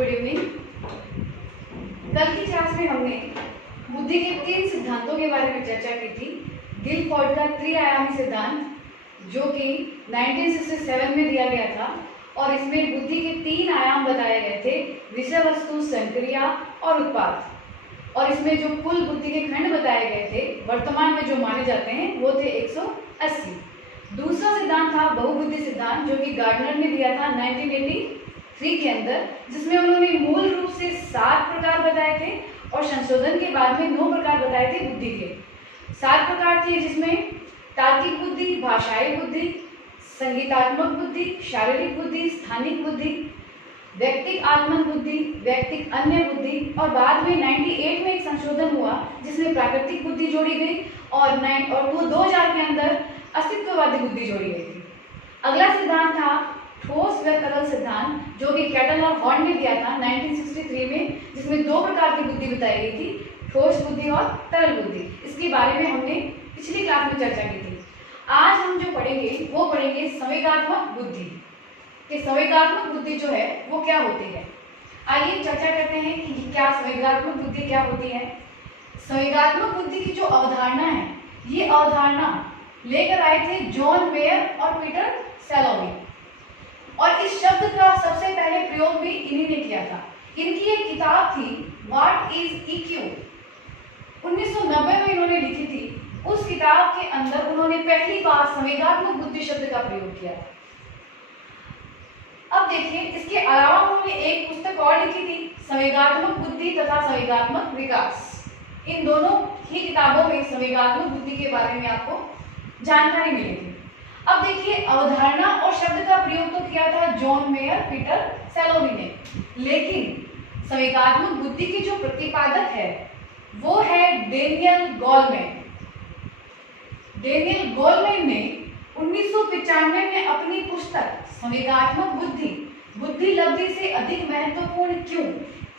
Good evening. कल की class में हमने बुद्धि के 3 सिद्धांतों के बारे में चर्चा की थी। गिलफोर्ड का त्रिआयामी सिद्धांत जो कि 1967 में दिया गया था और इसमें बुद्धि के 3 आयाम बताए गए थे, विषय वस्तु, संक्रिया और उत्पाद। और इसमें जो कुल बुद्धि के खंड बताए गए थे वर्तमान में जो माने जाते हैं वो थे 180। दूसरा सिद्धांत था बहुबुद्धि सिद्धांत जो कि गार्डनर ने दिया था 1983 के अंदर, जिसमें उन्होंने मूल रूप से 7 प्रकार बताए थे और संशोधन के बाद में 9 प्रकार बताए थे बुद्धि के। 7 प्रकार थे जिसमें तार्किक बुद्धि, भाषाई बुद्धि, संगीतात्मक बुद्धि, शारीरिक बुद्धि, स्थानिक बुद्धि, व्यक्तिक आत्मन बुद्धि, व्यक्तिक अन्य बुद्धि और बाद में 98 में एक संशोधन हुआ जिसमें प्राकृतिक बुद्धि जोड़ी गई और वो 2000 के अंदर अस्तित्ववादी बुद्धि जोड़ी गई थी। अगला सिद्धांत था ठोस व तरल सिद्धांत जो कि कैटल और हॉर्न ने दिया था 1963 में, जिसमें 2 प्रकार की बुद्धि बताई गई थी, ठोस बुद्धि और तरल बुद्धि। इसके बारे में हमने पिछली क्लास में चर्चा की थी। आज हम जो पढ़ेंगे वो पढ़ेंगे संवेगात्मक बुद्धि कि संवेगात्मक बुद्धि जो है वो क्या होती है। आइए चर्चा करते हैं कि क्या संवेगात्मक बुद्धि क्या होती है। संवेगात्मक बुद्धि की जो अवधारणा है, ये अवधारणा लेकर आए थे जॉन मेयर और पीटर सैलोवी और इस शब्द का सबसे पहले प्रयोग भी इन्हीं ने किया था। इनकी एक किताब थी व्हाट इज ईक्यू, 1990 में इन्होंने लिखी थी। उस किताब के अंदर उन्होंने पहली बार संवेगात्मक बुद्धि शब्द का प्रयोग किया। अब देखिए, इसके अलावा उन्होंने एक पुस्तक और लिखी थी, संवेगात्मक बुद्धि तथा संवेगात्मक विकास। इन दोनों ही किताबों में संवेगात्मक बुद्धि के बारे में आपको जानकारी मिलेगी। अब देखिए, अवधारणा और शब्द का प्रयोग तो किया था जॉन मेयर, पीटर सैलोवी ने, लेकिन संवेगात्मक बुद्धि के जो प्रतिपादक है वो है डेनियल गोलमैन। डेनियल गोलमैन ने 1995 में अपनी पुस्तक संवेगात्मक बुद्धि, बुद्धि लब्धि से अधिक महत्वपूर्ण क्यों,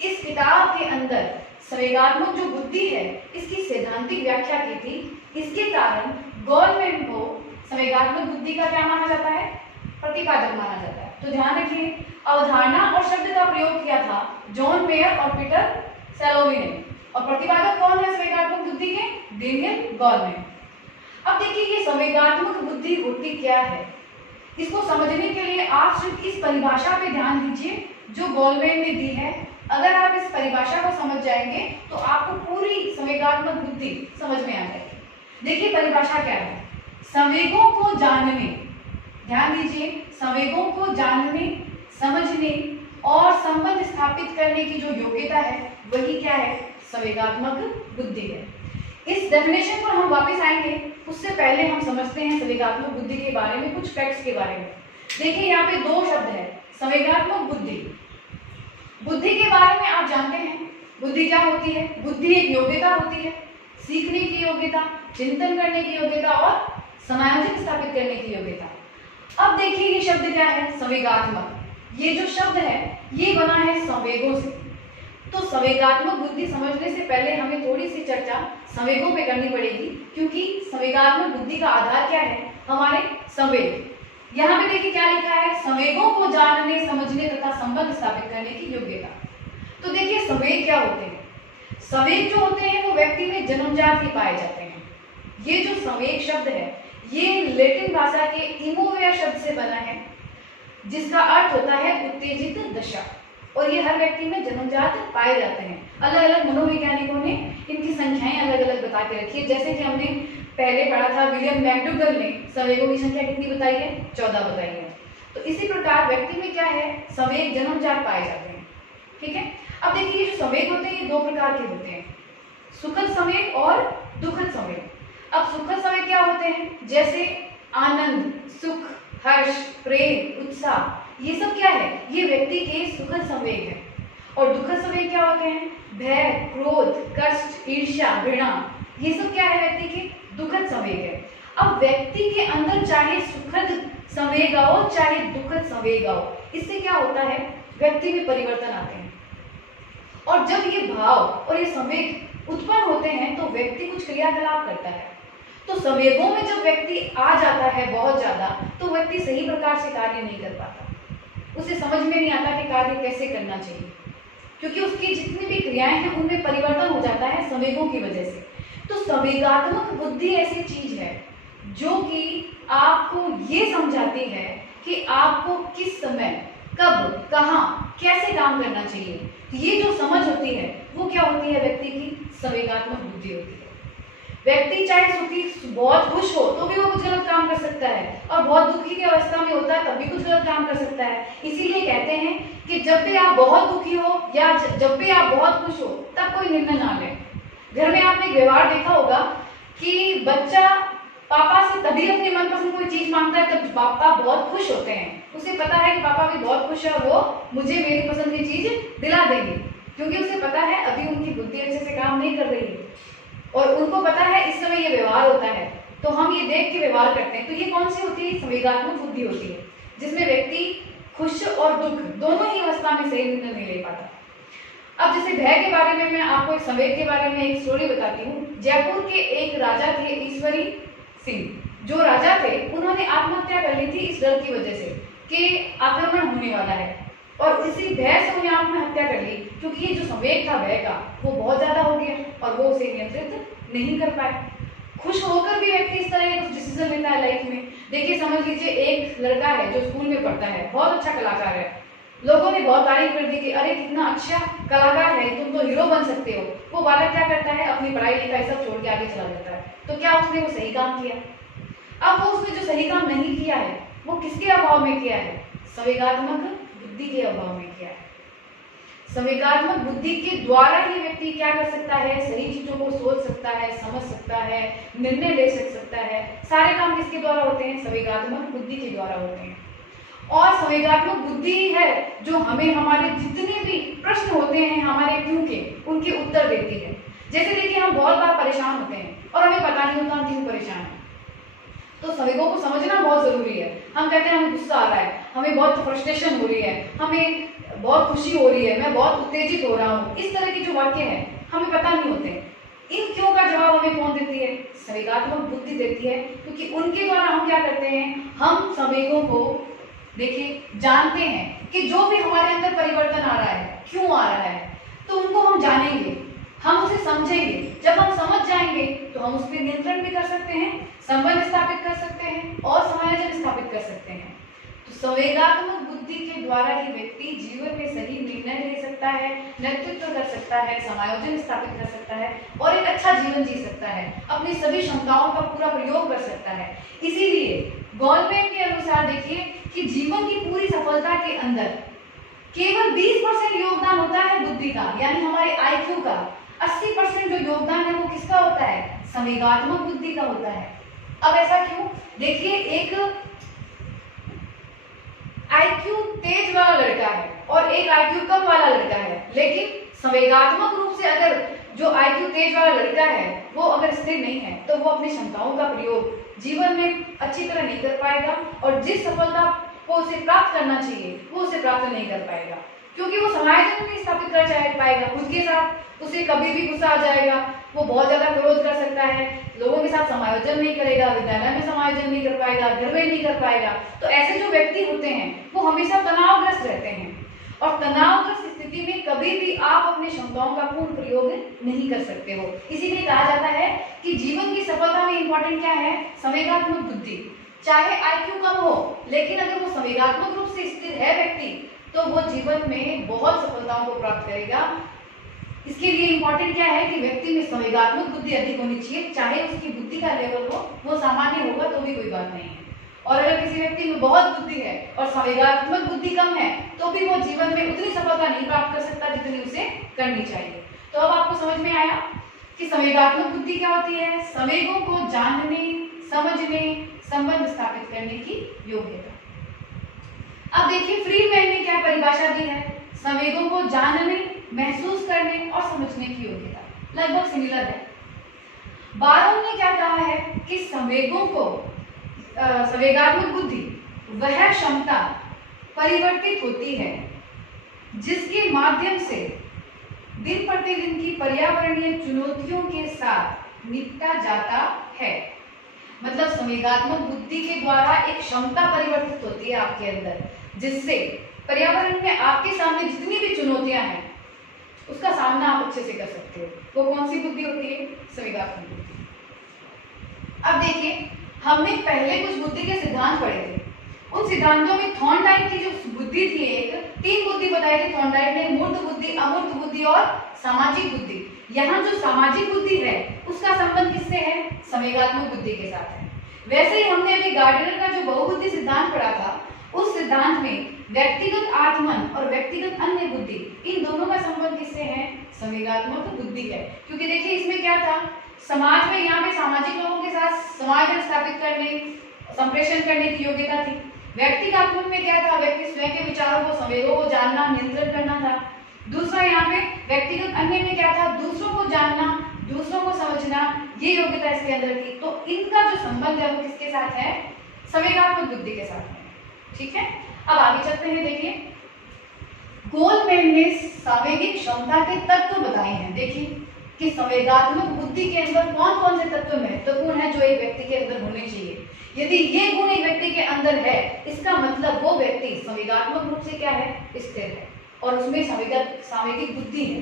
इस किताब के अंदर संवेगात्मक जो बुद्धि है इसकी सैद्धांतिक व्याख्या की थी। इसके कारण गोलमैन को संवेगात्मक बुद्धि का क्या माना जाता है, प्रतिपादक माना जाता है। तो ध्यान रखिए, अवधारणा और शब्द का प्रयोग किया था जॉन मेयर और पीटर सैलोवी ने और प्रतिपादक कौन है संवेगात्मक बुद्धि के, डेनियल गोलमैन। अब देखिए, ये संवेगात्मक बुद्धि होती क्या है, इसको समझने के लिए आप सिर्फ इस परिभाषा पे ध्यान दीजिए जो गोलमैन ने दी है। अगर आप इस परिभाषा को समझ जाएंगे तो आपको पूरी संवेगात्मक बुद्धि समझ में आ जाएगी। देखिए परिभाषा क्या है, संवेगों को जानने, ध्यान दीजिए, संवेगों को जानने, समझने और संबंध स्थापित करने की जो योग्यता है वही क्या है, संवेगात्मक बुद्धि है। इस डेफिनेशन पर हम वापस आएंगे, उससे पहले हम समझते हैं संवेगात्मक बुद्धि के बारे में कुछ फैक्ट्स के बारे में। देखिए यहाँ पे 2 शब्द है, संवेगात्मक बुद्धि। बुद्धि के बारे में आप जानते हैं, बुद्धि क्या होती है, बुद्धि एक योग्यता होती है, सीखने की योग्यता, चिंतन करने की योग्यता और समायोजन स्थापित करने की योग्यता। अब देखिए ये शब्द क्या है, संवेगात्मक। ये जो शब्द है ये बना है संवेगों से। तो संवेगात्मक बुद्धि समझने से पहले हमें थोड़ी सी चर्चा संवेगों पे करनी पड़ेगी, क्योंकि संवेगात्मक बुद्धि का आधार क्या है, हमारे संवेग। यहाँ पे देखिए क्या लिखा है, संवेगों को जानने, समझने तथा संबंध स्थापित करने की योग्यता। तो देखिए संवेग क्या होते हैं, संवेग जो होते हैं वो व्यक्ति में जन्मजात ही पाए जाते हैं। ये जो संवेग शब्द है ये लैटिन भाषा के इमोविया शब्द से बना है जिसका अर्थ होता है उत्तेजित दशा, और ये हर व्यक्ति में जन्मजात पाए जाते हैं। अलग अलग मनोवैज्ञानिकों ने इनकी संख्याएं अलग अलग बता के रखी है। जैसे कि हमने पहले पढ़ा था, विलियम मैकडूगल ने संवेगों की संख्या कितनी बताई है, 14 बताई है। तो इसी प्रकार व्यक्ति में क्या है, संवेग जन्मजात पाए जाते हैं। ठीक है, अब देखिए ये जो संवेग होते हैं ये 2 प्रकार के होते हैं, सुखद संवेग और दुखद संवेग। अब सुखद संवेग क्या होते हैं, जैसे आनंद, सुख, हर्ष, प्रेम, उत्साह, ये सब क्या है, ये व्यक्ति के सुखद संवेग है। और दुखद संवेग क्या होते हैं, भय, क्रोध, कष्ट, ईर्ष्या, घृणा, ये सब क्या है व्यक्ति के दुखद संवेग है। अब व्यक्ति के अंदर चाहे सुखद संवेग आओ चाहे दुखद संवेग आओ, इससे क्या होता है, व्यक्ति में परिवर्तन आते हैं। और जब ये भाव और ये संवेग उत्पन्न होते हैं तो व्यक्ति कुछ क्रियाकलाप करता है। तो संवेगों में जब व्यक्ति आ जाता है बहुत ज्यादा, तो व्यक्ति सही प्रकार से कार्य नहीं कर पाता, उसे समझ में नहीं आता कि कार्य कैसे करना चाहिए। क्योंकि उसकी जितनी भी क्रियाएं हैं उनमें परिवर्तन हो जाता है संवेगों की वजह से। तो संवेगात्मक बुद्धि ऐसी चीज है जो कि आपको ये समझाती है कि आपको किस समय, कब, कहाँ, कैसे काम करना चाहिए। ये जो समझ होती है वो क्या होती है, व्यक्ति की संवेगात्मक बुद्धि होती है। व्यक्ति चाहे सुखी, बहुत खुश हो तो भी वो कुछ गलत काम कर सकता है, और बहुत दुखी की अवस्था में होता है तब भी कुछ गलत काम कर सकता है। इसीलिए कहते हैं कि जब भी आप बहुत दुखी हो या जब भी आप बहुत खुश हो तब कोई निर्णय ना लें। घर में आपने एक व्यवहार देखा होगा कि बच्चा पापा से तभी अपनी मनपसंद कोई चीज मांगता है तब पापा बहुत खुश होते हैं। उसे पता है कि पापा भी बहुत खुश है और वो मुझे मेरी पसंद की चीज दिला देंगे, क्योंकि उसे पता है अभी उनकी बुद्धि अच्छे से काम नहीं कर रही है और उनको पता है इस समय ये व्यवहार होता है, तो हम ये देख के व्यवहार करते हैं। तो ये कौन सी होती है, संवेगात्मक बुद्धि होती है, जिसमें व्यक्ति खुश और दुख दोनों ही अवस्था में सही निर्णय नहीं ले पाता। अब जैसे भय के बारे में मैं आपको एक संवेग के बारे में एक स्टोरी बताती हूँ। जयपुर के एक राजा थे ईश्वरी सिंह। जो राजा थे उन्होंने आत्महत्या कर ली थी इस डर की वजह से कि आक्रमण होने वाला है, और इसी भय से उन्हें आत्महत्या कर ली, क्योंकि ये जो संवेग था भय का वो बहुत ज्यादा हो गया और वो उसे नियंत्रित नहीं कर पाए। खुश होकर भी व्यक्ति इस तरह का कुछ डिसीजन लेता है लाइफ में। देखिए समझ लीजिए एक लड़का है जो स्कूल में पढ़ता है, बहुत अच्छा कलाकार है, लोगों ने बहुत तारीफ कर दी कि अरे कितना अच्छा कलाकार है, तुम तो हीरो बन सकते हो। वो बालक क्या करता है, अपनी पढ़ाई लिखाई सब छोड़ के आगे चला जाता है। तो क्या उसने वो सही काम किया? अब वो उसने जो सही काम नहीं किया है वो किसके अभाव में किया है, संवेगात्मक बुद्धि के अभाव में किया है। संवेगात्मक बुद्धि के द्वारा ही व्यक्ति क्या कर सकता है, सही चीजों को सोच सकता है, समझ सकता है, निर्णय ले सकता है। सारे काम किसके द्वारा होते हैं, संवेगात्मक बुद्धि के द्वारा होते हैं। और संवेगात्मक बुद्धि है जो हमें हमारे जितने भी प्रश्न होते हैं हमारे क्यों के, उनके उत्तर देती है। जैसे देखिए हम बहुत बार परेशान होते हैं और हमें पता नहीं होता हम क्यों परेशान हैं, तो संवेगों को समझना बहुत जरूरी है। हम कहते हैं हमें गुस्सा आ रहा है, हमें बहुत फ्रस्ट्रेशन हो रही है, हमें बहुत खुशी हो रही है, मैं बहुत उत्तेजित हो रहा हूँ, इस तरह के जो वाक्य हैं हमें पता नहीं होते। इन क्यों का जवाब हमें कौन देती है, संवेगात्मक बुद्धि देती है, क्योंकि उनके द्वारा हम क्या करते हैं, हम संवेगों को देखिए जानते हैं कि जो भी हमारे अंदर परिवर्तन आ रहा है क्यों आ रहा है, तो उनको हम जानेंगे, हम उसे समझेंगे। जब हम समझ जाएंगे तो हम उस पर नियंत्रण भी कर सकते हैं, संबंध स्थापित कर सकते हैं और समायोजन स्थापित कर सकते हैं। तो संवेगात्मक बुद्धि के द्वारा ही व्यक्ति जीवन में सही निर्णय ले सकता है, नेतृत्व कर सकता है, समायोजन स्थापित कर सकता है और एक अच्छा जीवन जी सकता है, अपनी सभी क्षमताओं का पूरा प्रयोग कर सकता है। इसीलिए गोलमैन के अनुसार देखिए कि जीवन की पूरी सफलता के अंदर केवल 20% योगदान होता है बुद्धि का, यानी हमारे आईक्यू का। 80% जो योगदान है वो किसका होता है, संवेगात्मक बुद्धि का होता है। अब ऐसा क्यों, देखिए एक आईक्यू तेज वाला लड़का है और एक आईक्यू कम वाला लड़का है, लेकिन संवेगात्मक रूप से अगर जो आईक्यू तेज वाला लड़का है वो अगर स्थिर नहीं है तो वो अपनी क्षमताओं का प्रयोग जीवन में अच्छी तरह नहीं कर पाएगा और जिस सफलता को उसे प्राप्त करना चाहिए वो उसे प्राप्त नहीं कर पाएगा, क्योंकि वो समायोजन नहीं स्थापित कर पाएगा खुद के साथ। उसे कभी भी गुस्सा आ जाएगा, वो बहुत ज्यादा क्रोध कर सकता है, लोगों के साथ समायोजन नहीं करेगा, विद्यालय में समायोजन नहीं कर पाएगा, घर में नहीं कर पाएगा। तो ऐसे जो व्यक्ति होते हैं वो हमेशा तनावग्रस्त रहते हैं और तनावग्रस्त स्थिति में कभी भी आप अपनी क्षमताओं का पूर्ण प्रयोग नहीं कर सकते हो। इसीलिए कहा जाता है कि जीवन की सफलता में इंपॉर्टेंट क्या है, संवेगात्मक बुद्धि। चाहे आईक्यू कम हो लेकिन अगर वो संवेगात्मक रूप से स्थिर है व्यक्ति तो वो जीवन में बहुत सफलताओं को प्राप्त करेगा। इसके लिए इंपॉर्टेंट क्या है कि व्यक्ति में संवेगात्मक बुद्धि अधिक होनी चाहिए, चाहे उसकी बुद्धि का लेवल हो वो सामान्य होगा तो भी कोई बात नहीं है। और अगर किसी व्यक्ति में बहुत बुद्धि है और संवेगात्मक बुद्धि कम है तो भी वो जीवन में उतनी सफलता नहीं प्राप्त कर सकता जितनी उसे करनी चाहिए। तो अब आपको समझ में आया कि संवेगात्मक बुद्धि क्या होती है, संवेगों को जानने, समझने, संबंध स्थापित करने की योग्यता। अब देखिए फ्रीडमैन ने क्या परिभाषा दी है, संवेगों को जानने, महसूस करने और समझने की योग्यता लगभग सिमिलर है। बारोन ने क्या कहा है कि संवेगों को संवेगात्मक बुद्धि वह क्षमता परिवर्तित होती है जिसके माध्यम से दिन प्रतिदिन की पर्यावरणीय चुनौतियों के साथ निपटा जाता है। मतलब संवेगात्मक बुद्धि के द्वारा एक क्षमता परिवर्तित होती है आपके अंदर, जिससे पर्यावरण में आपके सामने जितनी भी चुनौतियां हैं उसका सामना आप अच्छे से कर सकते हो। वो कौन सी बुद्धि होती है? संवेगात्मक बुद्धि। अब देखिए, हमने पहले कुछ बुद्धि के सिद्धांत पढ़े थे। उन सिद्धांतों में थॉर्नडाइक की जो बुद्धि थी, एक 3 बुद्धि बताई थी थॉर्नडाइक ने, मूर्त बुद्धि, अमूर्त बुद्धि और सामाजिक बुद्धि। यहाँ जो सामाजिक बुद्धि है उसका संबंध किससे है? संवेगात्मक बुद्धि के साथ है। वैसे ही हमने अभी गार्डनर का जो बहुबुद्धि सिद्धांत पढ़ा था, उस सिद्धांत में व्यक्तिगत आत्मन और व्यक्तिगत अन्य बुद्धि, इन दोनों का संबंध किससे है? संवेगात्मक बुद्धि है। क्योंकि देखिए इसमें क्या था, समाज में यहाँ पे सामाजिक लोगों के साथ समाज स्थापित करने, संप्रेषण करने की योग्यता थी। व्यक्तिगत में क्या था? व्यक्ति स्वयं के विचारों को, संवेगों को जानना, नियंत्रण करना था। दूसरा यहाँ पे व्यक्तिगत अन्य में क्या था? दूसरों को जानना, दूसरों को समझना, ये योग्यता इसके अंदर थी। तो इनका जो संबंध है वो किसके साथ है? संवेगात्मक बुद्धि के साथ है। ठीक है, अब आगे चलते हैं। देखिए, गोलमैन ने सावेगिक क्षमता के तत्व बताए हैं। देखिए कि संवेगात्मक बुद्धि के अंदर कौन कौन से तत्व महत्वपूर्ण है जो एक व्यक्ति के अंदर होने चाहिए। यदि ये गुण एक व्यक्ति के अंदर है, इसका मतलब वो व्यक्ति संवेगात्मक रूप से क्या है? स्थिर है और उसमें सावेगिक बुद्धि है।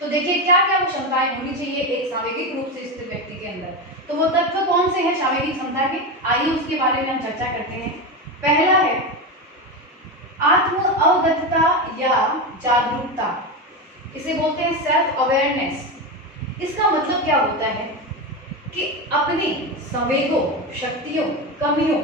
तो देखिए क्या क्या वो क्षमताएं होनी चाहिए एक सावेगिक रूप से स्थिर व्यक्ति के अंदर। तो वो तत्व कौन से हैं सावेगिक क्षमता के? आइए उसके बारे में हम चर्चा करते हैं। पहला है आत्म अवगतता या जागरूकता, इसे बोलते हैं सेल्फ अवेयरनेस। इसका मतलब क्या होता है कि अपनी संवेगों, शक्तियों, कमियों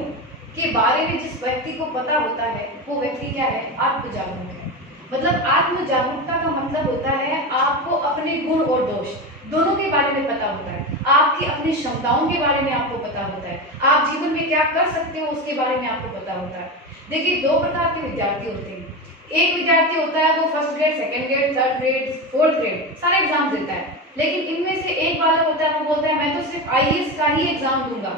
के बारे में जिस व्यक्ति को पता होता है वो व्यक्ति क्या है? आत्म जागरूक है। मतलब आत्म जागरूकता का मतलब होता है आपको अपने गुण और दोष दोनों के बारे में पता होता है, आपकी अपनी क्षमताओं के बारे में आपको पता होता है, आप जीवन में क्या कर सकते हो उसके बारे में आपको पता होता है। देखिए 2 प्रकार के विद्यार्थी होते हैं। एक विद्यार्थी होता है वो first grade, second grade, third grade, fourth grade सारे एग्जाम देता है, लेकिन इनमें से एक वाला होता है वो बोलता है मैं तो सिर्फ आईएएस का ही एग्जाम दूंगा।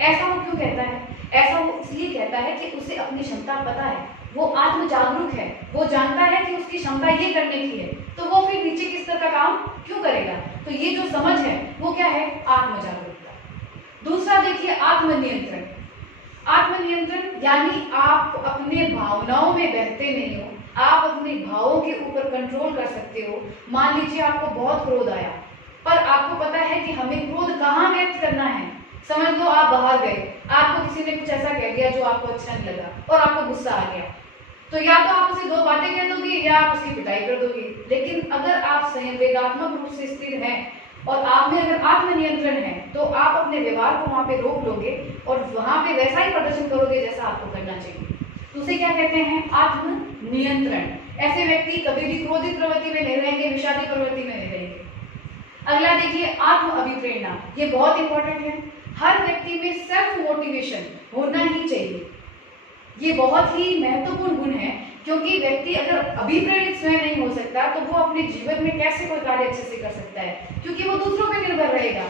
ऐसा वो क्यों कहता है? ऐसा वो इसलिए कहता है कि उसे अपनी क्षमता पता है, वो आत्म जागरूक है, वो जानता है कि उसकी क्षमता ये करने की है, तो वो फिर नीचे किस तरह का काम क्यों करेगा। तो ये जो समझ है वो क्या है? आत्म जागरूकता। दूसरा देखिए आत्मनियंत्रण। आत्मनियंत्रण यानी आप अपने भावनाओं में बहते नहीं हो, आप अपने भावों के ऊपर कंट्रोल कर सकते हो। मान लीजिए आपको बहुत क्रोध आया, पर आपको पता है कि हमें क्रोध कहाँ व्यक्त करना है। समझ लो आप बाहर गए, आपको किसी ने कुछ ऐसा कह दिया जो आपको अच्छा नहीं लगा और आपको गुस्सा आ गया, तो या तो आप उसे 2 बातें कह दोगे या आप उसकी पिटाई कर दोगे। लेकिन अगर आप संवेगात्मक रूप से स्थिर हैं और आप में अगर आत्मनियंत्रण है तो आप अपने व्यवहार को वहां पे रोक लोगे और वहां पे वैसा ही प्रदर्शन करोगे जैसा आपको करना चाहिए। तो उसे क्या कहते हैं? आत्मनियंत्रण। ऐसे व्यक्ति कभी भी क्रोधित प्रवृत्ति में नहीं रहेंगे, विषादी प्रवृत्ति में नहीं रहेंगे। अगला देखिए आत्म अभिप्रेरणा। ये बहुत इंपॉर्टेंट है। हर व्यक्ति में सेल्फ मोटिवेशन होना ही चाहिए। ये बहुत ही महत्वपूर्ण गुण है, क्योंकि व्यक्ति अगर अभिप्रेरित स्वयं नहीं हो सकता तो वो अपने जीवन में कैसे कोई कार्य अच्छे से कर सकता है, क्योंकि वो दूसरों पे निर्भर रहेगा।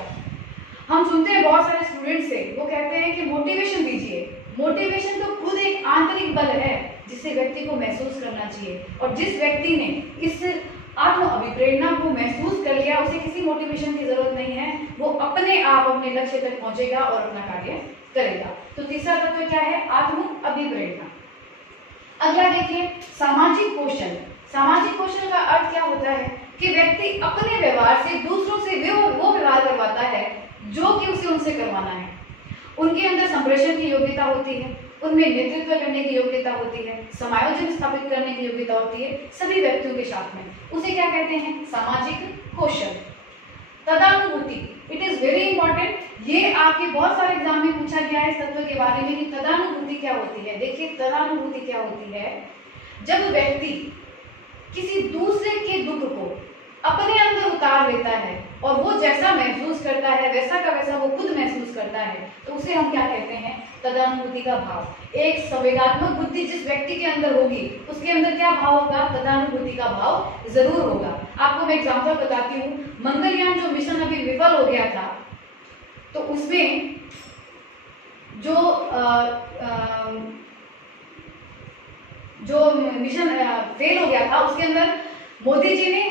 हम सुनते हैं बहुत सारे स्टूडेंट से, वो कहते हैं कि मोटिवेशन दीजिए। मोटिवेशन तो खुद एक आंतरिक बल है जिसे व्यक्ति को महसूस करना चाहिए, और जिस व्यक्ति ने इस आत्म अभिप्रेरणा को महसूस कर लिया उसे किसी मोटिवेशन की जरूरत नहीं है, वो अपने आप अपने लक्ष्य तक पहुंचेगा और अपना कार्य करेगा। तो तीसरा तत्व क्या है? आत्म अभिप्रेरणा। अगला देखिए सामाजिक कौशल। सामाजिक कौशल का अर्थ क्या होता है कि व्यक्ति अपने व्यवहार से दूसरों से वो व्यवहार करवाता है जो कि उसे उनसे करवाना है। उनके अंदर संप्रेषण की योग्यता होती है, उनमें नेतृत्व करने की योग्यता होती है, समायोजन स्थापित करने की योग्यता होती है सभी व्यक्तियों के साथ में। उसे क्या कहते हैं? सामाजिक कौशल। तदानुभूति, इट इज वेरी इंपॉर्टेंट। ये आपके बहुत सारे एग्जाम में पूछा गया है इस तत्व के बारे में कि तदानुभूति क्या होती है। देखिए तदानुभूति क्या होती है? जब व्यक्ति किसी दूसरे के दुख को अपने अंदर उतार लेता है और वो जैसा महसूस करता है वैसा का वैसा वो खुद महसूस करता है, तो उसे हम क्या कहते हैं? तदानुभूति का भाव। एक संवेगात्मक बुद्धि जिस व्यक्ति के अंदर होगी उसके अंदर क्या भाव होगा? तदानुभूति का भाव जरूर होगा। आपको मैं एग्जांपल बताती हूँ। मंगलयान जो मिशन अभी विफल हो गया था, तो उसमें जो मिशन फेल हो गया था उसके अंदर मोदी जी ने,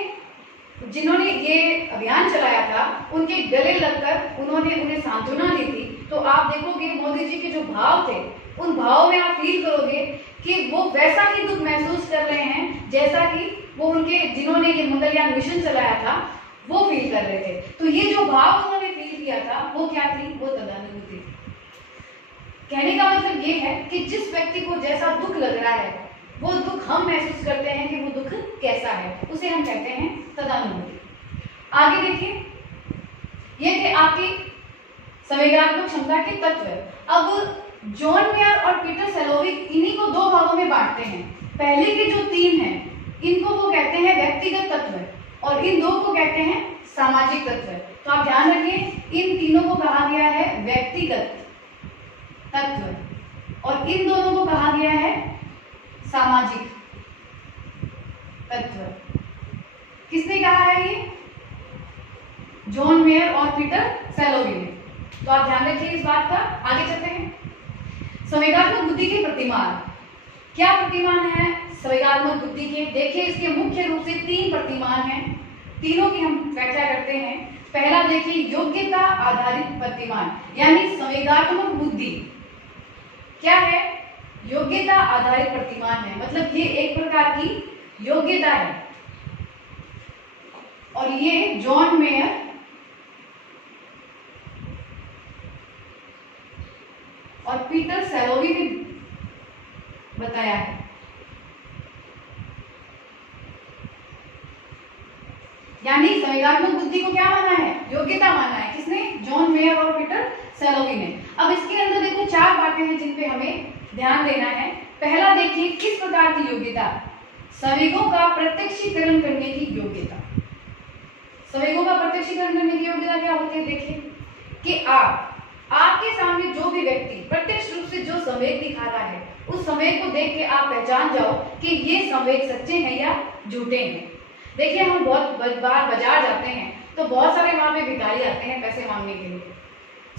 जिन्होंने ये अभियान चलाया था, उनके गले लगकर उन्होंने उन्हें सांत्वना दी थी। तो आप देखोगे मोदी जी के जो भाव थे उन भावों में आप फील करोगे कि वो वैसा ही दुख महसूस कर रहे हैं जैसा कि वो उनके जिन्होंने ये मंगलयान मिशन चलाया था वो फील कर रहे थे। तो ये जो भाव उन्होंने फील किया था वो क्या थी? वो तदानुभूति थी। कहने का मतलब ये है कि जिस व्यक्ति को जैसा दुख लग रहा है वो दुख हम महसूस करते हैं कि वो दुख कैसा है, उसे हम कहते हैं तदानुभूति। आगे देखिए, ये थे आपकी संवेगात्मक क्षमता के तत्व। अब जॉन मेयर और पीटर सेलोवी इन्हीं को दो भागों में बांटते हैं। पहले के जो तीन हैं इनको वो कहते हैं व्यक्तिगत तत्व और इन दो को कहते हैं सामाजिक तत्व। तो आप ध्यान रखिए, इन तीनों को कहा गया है व्यक्तिगत तत्व और इन दोनों को कहा गया है सामाजिक तत्व। किसने कहा है ये? जॉन मेयर और पीटर सेलोवी ने। तो आप ध्यान रखिए इस बात का। आगे चलते हैं। संवेगात्मक बुद्धि के प्रतिमान। क्या प्रतिमान है संवेगात्मक बुद्धि के? देखिए, इसके मुख्य रूप से तीन प्रतिमान हैं, तीनों की हम व्याख्या करते हैं। पहला देखिए, योग्यता आधारित प्रतिमान, यानी संवेगात्मक बुद्धि क्या है? योग्यता आधारित प्रतिमान है, मतलब ये एक प्रकार की योग्यता है। और ये जॉन मेयर और पीटर सेलोवी ने बताया है। यानी संवेगात्मक बुद्धि को क्या माना है? योग्यता माना है। किसने? जॉन मेयर और पीटर सेलोवी ने। अब इसके अंदर देखो चार बातें हैं जिन पे हमें ध्यान देना है। पहला देखिए, किस प्रकार की योग्यता? संवेगों का प्रत्यक्षीकरण करने की योग्यता। संवेगों का प्रत्यक्षीकरण करने की योग्यता क्या होती है? देखिए कि आपके सामने जो भी व्यक्ति प्रत्यक्ष रूप से जो संवेग दिखा रहा है उस संवेग को देख के आप पहचान जाओ कि ये संवेग सच्चे हैं या झूठे हैं। देखिए, हम बहुत बार बाजार जाते हैं तो बहुत सारे वहां पे भिखारी आते हैं पैसे मांगने के लिए।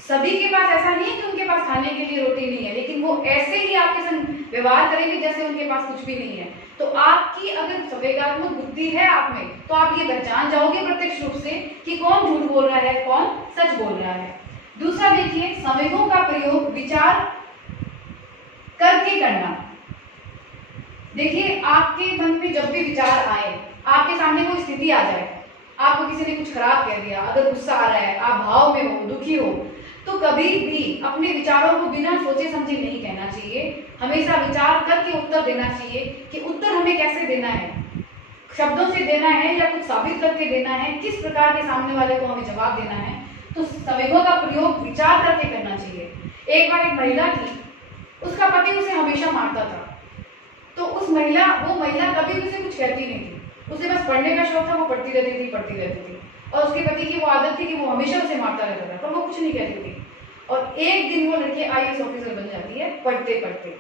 सभी के पास ऐसा नहीं है कि उनके पास खाने के लिए रोटी नहीं है, लेकिन वो ऐसे ही आपके संग व्यवहार करेंगे जैसे उनके पास कुछ भी नहीं है। तो आपकी अगर संवेगात्मक बुद्धि है आप में, तो आप ये पहचान जाओगे प्रत्यक्ष रूप से कि कौन झूठ बोल रहा है, कौन सच बोल रहा है। दूसरा देखिए, संवेगों का प्रयोग विचार करके करना। देखिए, आपके मन में जब भी विचार आए, आपके सामने कोई स्थिति आ जाए, आपको किसी ने कुछ खराब कह दिया, अगर गुस्सा आ रहा है, आप भाव में हो, दुखी हो, तो कभी भी अपने विचारों को बिना सोचे समझे नहीं कहना चाहिए। हमेशा विचार करके उत्तर देना चाहिए कि उत्तर हमें कैसे देना है, शब्दों से देना है या कुछ साबित करके देना है, किस प्रकार के सामने वाले को हमें जवाब देना है। तो संवेगों का प्रयोग विचार करके करना चाहिए। एक बार एक महिला थी, उसका पति उसे हमेशा मारता था, तो वो महिला कभी उसे कुछ कहती नहीं थी, उसे बस पढ़ने का शौक था, वो पढ़ती रहती थी और उसके पति की वो आदत थी कि वो हमेशा उसे मारता रहता था, पर वो कुछ नहीं कहती थी। और एक दिन वो लड़की IAS ऑफिसर बन जाती है पढ़ते पढ़ते।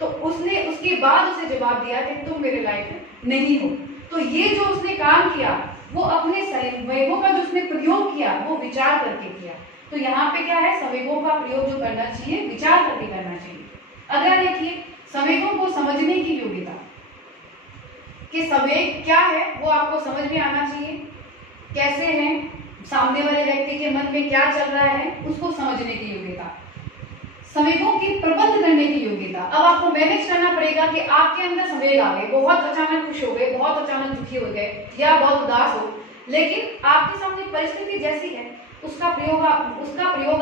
तो उसने उसके बाद उसे जवाब दिया कि तुम मेरे लायक नहीं हो। तो ये जो उसने काम किया वो अपने संवेगों का जो उसने प्रयोग किया वो विचार करके किया। तो यहाँ पे क्या है, संवेगों का प्रयोग जो करना चाहिए विचार करके करना चाहिए। अगला देखिए, संवेगों को समझने की योग्यता, कि संवेग क्या है वो आपको समझ में आना चाहिए, कैसे है, सामने वाले व्यक्ति के मन में क्या चल रहा है उसको समझने की योग्यता। संवेगों की प्रबंध करने की योग्यता। अब आपको मैनेज करना पड़ेगा कि आपके अंदर संवेग आ गए, बहुत अचानक खुश हो गए, बहुत अचानक दुखी हो गए या बहुत उदास हो, लेकिन आपके सामने परिस्थिति जैसी है उसका प्रयोग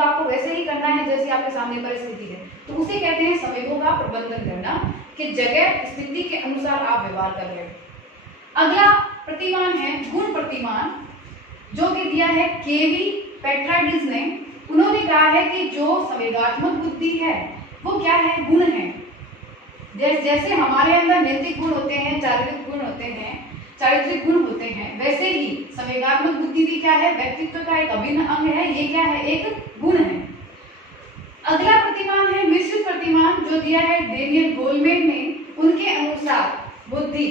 आपको वैसे ही करना है जैसे आपके सामने परिस्थिति है। तो उसे कहते हैं संवेगों का प्रबंधन करना, कि जगह स्थिति के अनुसार आप व्यवहार कर रहे हैं। अगला प्रतिमान है गुण प्रतिमान, जो कि दिया है केवी पेट्राइडिस ने। उन्होंने कहा है कि जो संवेगात्मक बुद्धि है वो क्या है, गुण है। जैसे हमारे अंदर नैतिक गुण होते हैं, चारित्रिक गुण होते हैं, वैसे ही संवेगात्मक बुद्धि भी क्या है, व्यक्तित्व का एक अभिन्न अंग है। ये क्या है, एक गुण है। अगला प्रतिमान है मिश्रित प्रतिमान, जो दिया है डेनियल गोलमैन ने। उनके अनुसार बुद्धि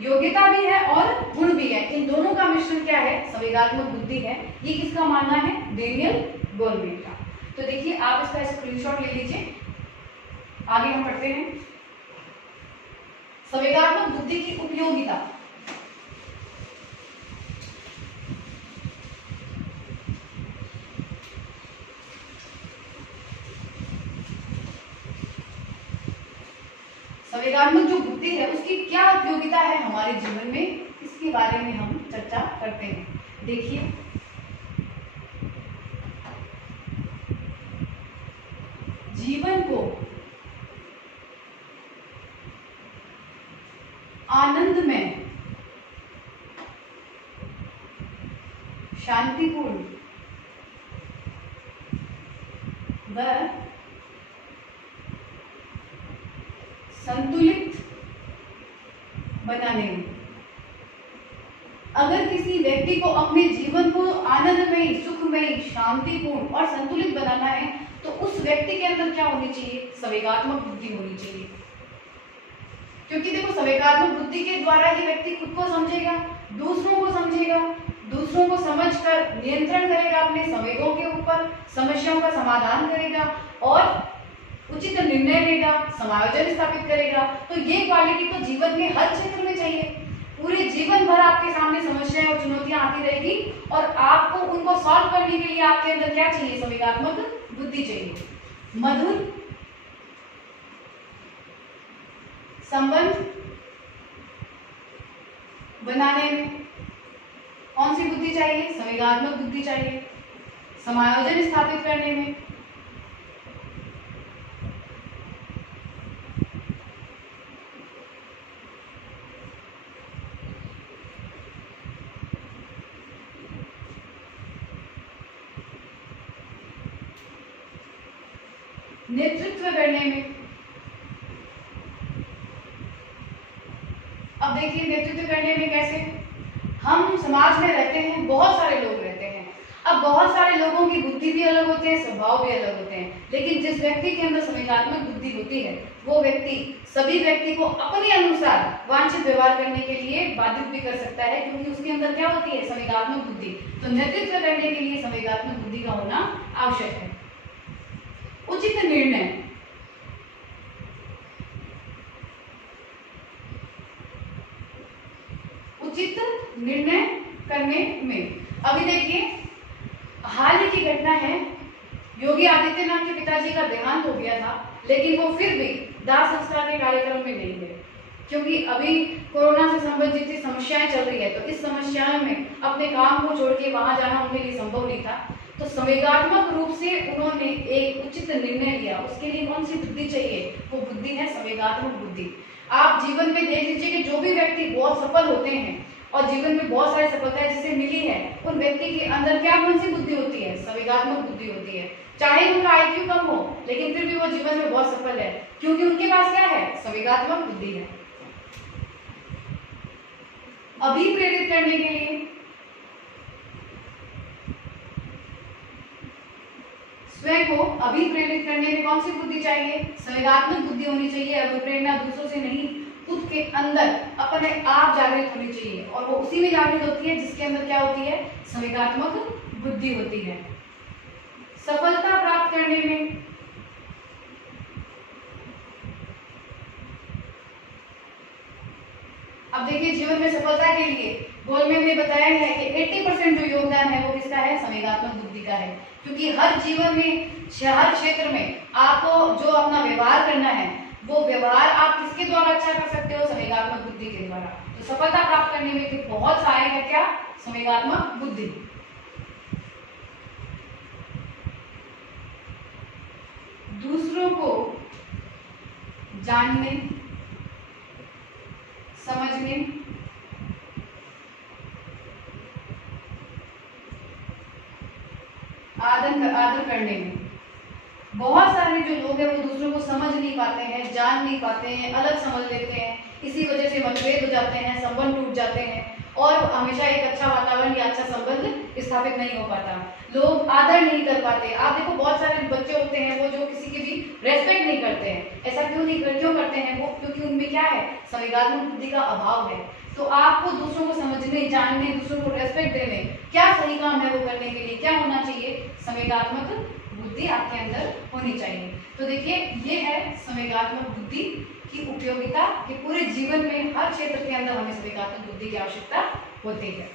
योग्यता भी है और गुण भी है, इन दोनों का मिश्रण क्या है, संवेगात्मक बुद्धि है। ये किसका मानना है, डेनियल गोलमैन का। तो देखिए, आप इसका स्क्रीनशॉट ले लीजिए। आगे हम पढ़ते हैं संवेगात्मक बुद्धि की उपयोगिता। संवेगात्मक जो बुद्धि है उसकी क्या उपयोगिता है हमारे जीवन में, इसके बारे में हम चर्चा करते हैं। देखिए, जीवन को आनंदमय, शांतिपूर्ण व संतुलित बनाने में, अगर किसी व्यक्ति को अपने जीवन को आनंदमय, सुखमय, शांतिपूर्ण और संतुलित बनाना है तो उस व्यक्ति के अंदर क्या होनी चाहिए, संवेगात्मक बुद्धि होनी चाहिए। क्योंकि देखो, संवेगात्मक बुद्धि के द्वारा ही व्यक्ति खुद को समझेगा, दूसरों को समझेगा, दूसरों को समझकर नियंत्रण करेगा अपने संवेगों के ऊपर, समस्याओं का समाधान करेगा और उचित निर्णय लेगा, समायोजन स्थापित करेगा। तो ये क्वालिटी तो जीवन के हर क्षेत्र में चाहिए। पूरे जीवन भर आपके सामने समस्याएं और चुनौतियां आती रहेगी और आपको उनको सॉल्व करने के लिए आपके अंदर क्या चाहिए, संवेगात्मक बुद्धि चाहिए। मधुर संबंध बनाने में कौन सी बुद्धि चाहिए, संवेगात्मक बुद्धि चाहिए। समायोजन स्थापित करने में नेतृत्व करने में। अब देखिए, नेतृत्व करने में कैसे, हम समाज में रहते हैं, बहुत सारे लोग रहते हैं। अब बहुत सारे लोगों की बुद्धि भी अलग होते हैं, स्वभाव भी अलग होते हैं, लेकिन जिस व्यक्ति के अंदर संवेगात्मक बुद्धि होती है वो व्यक्ति सभी व्यक्ति को अपने अनुसार वांछित व्यवहार करने के लिए बाधित भी कर सकता है, क्योंकि उसके अंदर क्या होती है, संवेगात्मक बुद्धि। तो नेतृत्व करने के लिए संवेगात्मक बुद्धि का होना आवश्यक है। उचित निर्णय, उचित निर्णय करने में। अभी देखिए, हाल ही की घटना है, योगी आदित्यनाथ के पिताजी का देहांत हो गया था, लेकिन वो फिर भी दाह संस्कार के कार्यक्रम में नहीं गए, क्योंकि अभी कोरोना से संबंधित जितनी समस्याएं चल रही है, तो इस समस्याओं में अपने काम को छोड़ के वहां जाना उनके लिए संभव नहीं था। तो संवेगात्मक रूप से उन्होंने एक उचित निर्णय लिया। उसके लिए कौन सी बुद्धि चाहिए, वो बुद्धि है संवेगात्मक बुद्धि। आप जीवन में देख लीजिए कि जो भी व्यक्ति बहुत सफल होते हैं और जीवन में बहुत सारी सफलताएं जिसे मिली है, उन व्यक्ति के अंदर क्या कौन सी बुद्धि होती है, संवेगात्मक बुद्धि होती है। चाहे उनका IQ कम हो, लेकिन फिर भी वो जीवन में बहुत सफल है, क्योंकि उनके पास क्या है, संवेगात्मक बुद्धि है। अभिप्रेरित करने के लिए, स्वयं को अभिप्रेरित करने में कौन सी बुद्धि चाहिए, संवेगात्मक बुद्धि होनी चाहिए। अभिप्रेरणा दूसरों से नहीं, खुद के अंदर अपने आप जागृत होनी चाहिए, और वो उसी में जागृत होती है जिसके अंदर क्या होती है, संवेगात्मक बुद्धि होती है। सफलता प्राप्त करने में, अब देखिए, जीवन में सफलता के लिए गोलमैन ने बताया है कि 80% जो योगदान है वो किसका है, संवेगात्मक बुद्धि का है। क्योंकि हर जीवन में, हर क्षेत्र में आपको जो अपना व्यवहार करना है, वो व्यवहार आप किसके द्वारा अच्छा कर सकते हो, संवेगात्मक बुद्धि के द्वारा। तो सफलता प्राप्त करने में तो बहुत सहायक है क्या, संवेगात्मक बुद्धि। दूसरों को जानने, समझने, आदर करने में। बहुत सारे जो लोग हैं वो दूसरों को समझ नहीं पाते हैं, जान नहीं पाते हैं, अलग समझ लेते हैं, इसी वजह से मतभेद हो जाते हैं, संबंध टूट जाते हैं और हमेशा एक अच्छा वातावरण या अच्छा संबंध स्थापित नहीं हो पाता। लोग आदर नहीं कर पाते। आप देखो, बहुत सारे बच्चे होते हैं वो जो किसी की भी रेस्पेक्ट नहीं करते हैं। ऐसा क्यों करते हैं वो, क्योंकि उनमें क्या है, संवेगात्मक बुद्धि का अभाव है। तो आपको दूसरों को समझने, जानने, दूसरों को रेस्पेक्ट देने, क्या सही काम है वो करने के लिए क्या होना चाहिए, संवेगात्मक बुद्धि आपके अंदर होनी चाहिए। तो देखिए, ये है संवेगात्मक बुद्धि की उपयोगिता कि पूरे जीवन में हर क्षेत्र के अंदर हमें संवेगात्मक बुद्धि की आवश्यकता होती है।